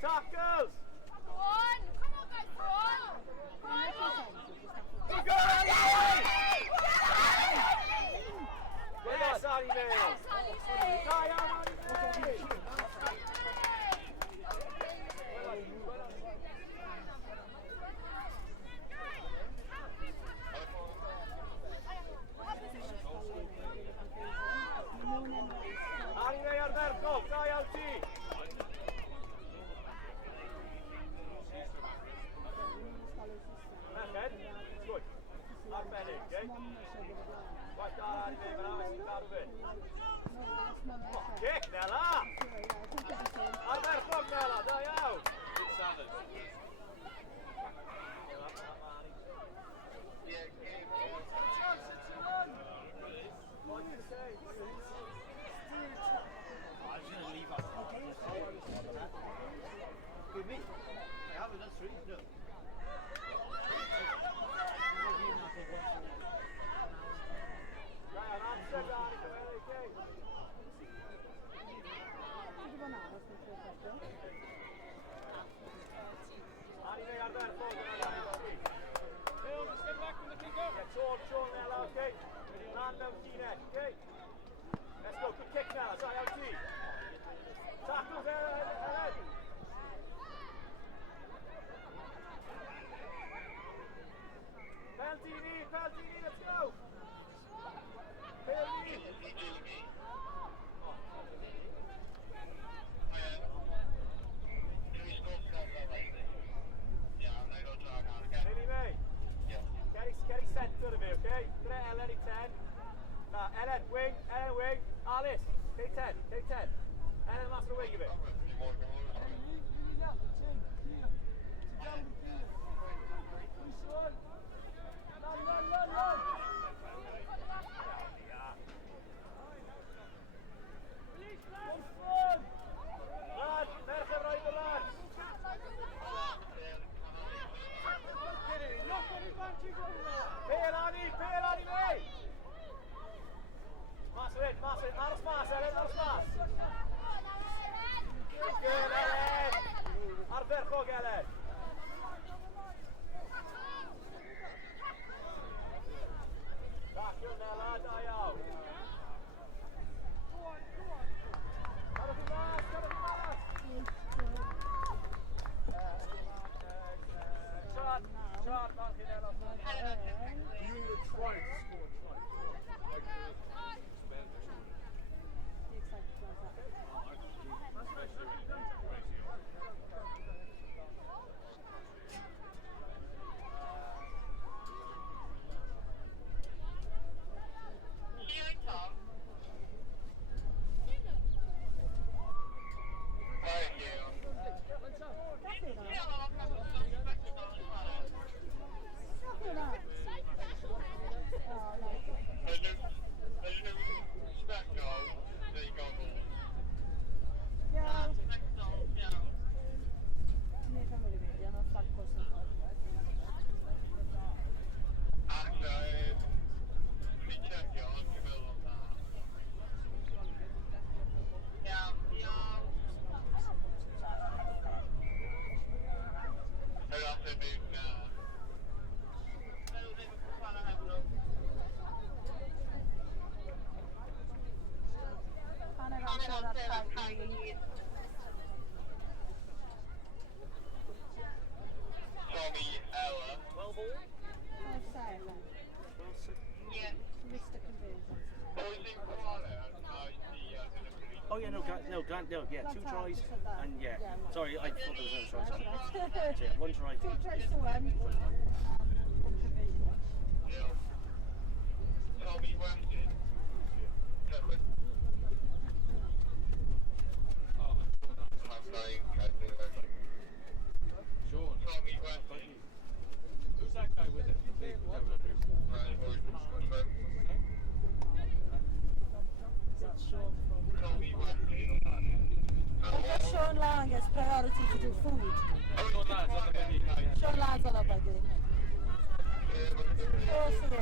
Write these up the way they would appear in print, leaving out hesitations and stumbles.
Tackles! Come on guys, go on! Good go, Ali! Yes, Ali! Yes, Ali! Ali Alberto, dai Alci! Perfect, good. Arbenig, okay? Right down Ali, but now it's out of it. Kick, Nella! Alberto, Nella, dai out! Good Sanders. What do you say? I was going to leave us. With me? I haven't done three, no. Ryan, I'm set down to LAK. Anime Alberto, step back from the kick up. Yeah, Sean now, okay? Random T-net, okay? Let's go, good kick now, sorry, LT. Tackles ahead. Peltini, let's go. Peltini. Billy May. Kerry centre of it, okay? Get Ellen, 10. Now, Ellen, wing. Alice, take 10. Ellen, master wing of it. Lad, merched right the lads. Peel Annie, mate. Massive, aros mas, Ellen. Good, Ellen. Arferchog, Ellen. Back in there, lad, I out. Cut it fast. Shot, back in there. You were trying to score twice. Here it comes. Thank you. Tommy Ella. Well ball. Yeah. Mr. Conversion. Oh yeah, no, yeah, 2 tries and yeah. Sorry, I thought there was no tries. So yeah, 1 try. 2 tries to 1. Conversion. Yeah. Tommy Weston. Sean. Tommy Weston. Who's that guy with him? The big Tommy Weston. Sean Lang gets priority to do food. Sean Ladd's on the menu now. Sean Lang's on about it. Of course he is.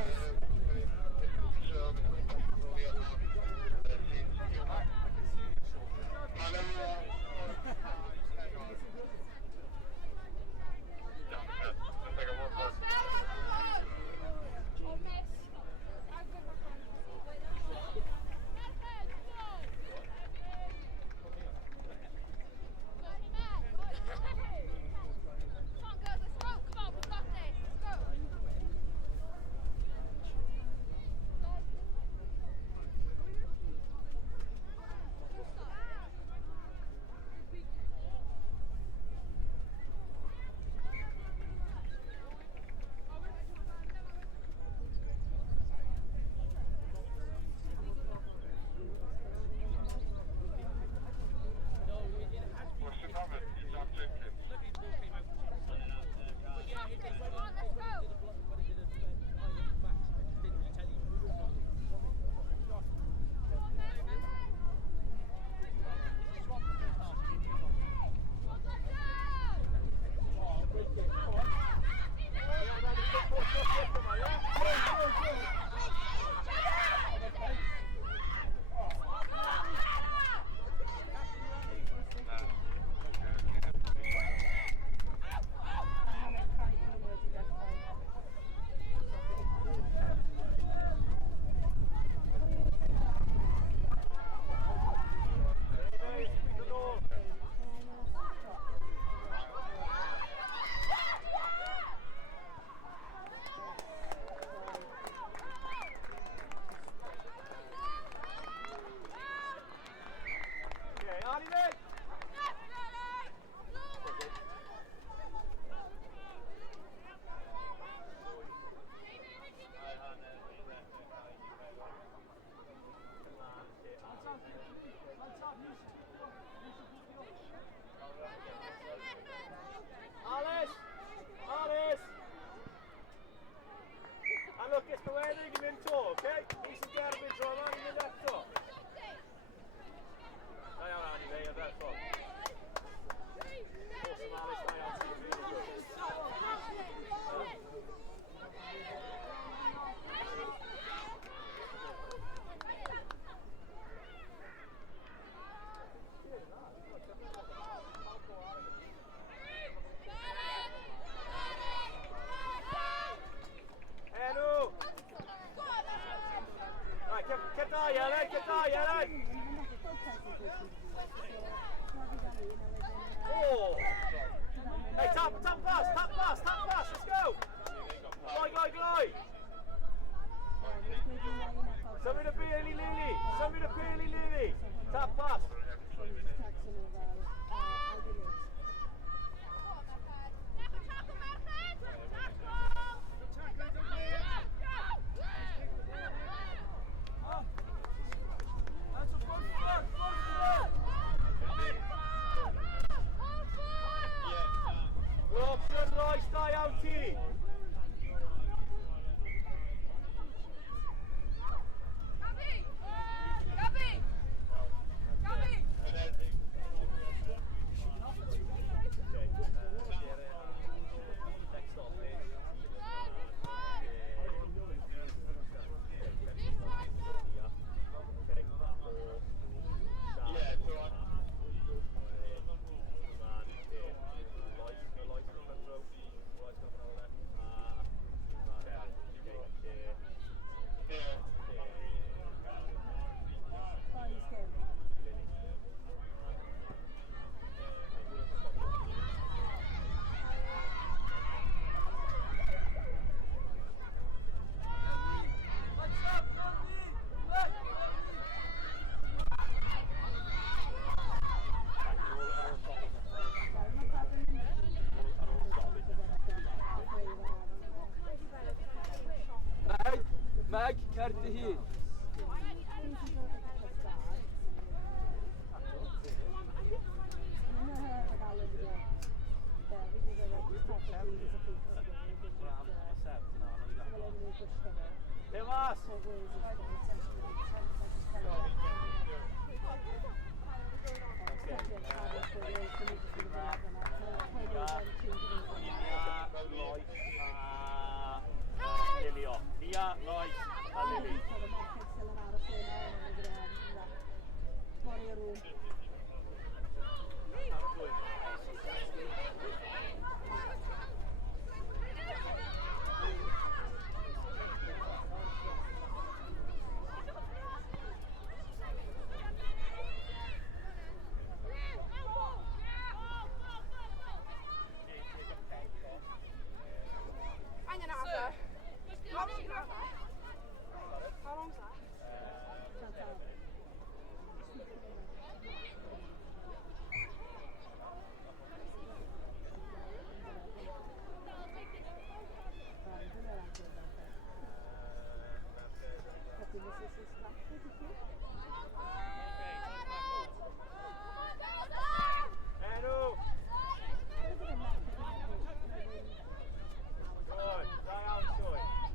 Lwcus, mae wedyn yn mynd to, oce? Ni sy'n derbyn tro yma, ni'n mynd eto. Da iawn, Annie, fe, yn ddeffo. Awesome, Alice, da iawn, ti'n really good. Enw! Right, get da, Elen, get da, Elen! Oh! Hey, tap pass, let's go! Gloi! Symud y Bailey Lily! Tap pass! Option Royce, da iawn ti! Meg Caerdydd. Demas! Nia, Lois a Lily.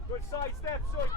Good side step, Soy.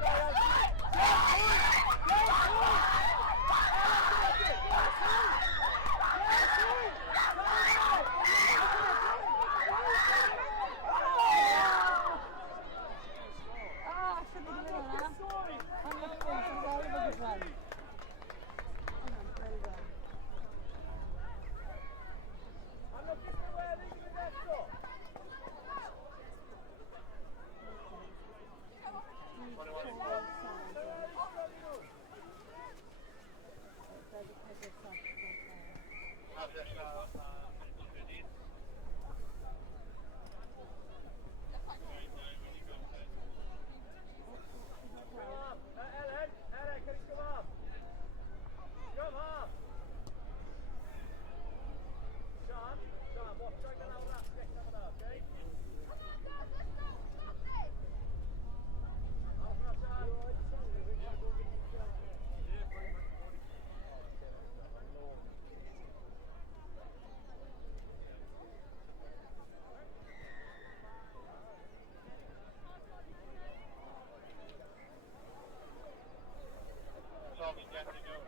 Colby getting over.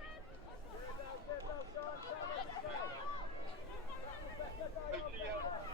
Good, well, Sean. Well, let's go. Good to you.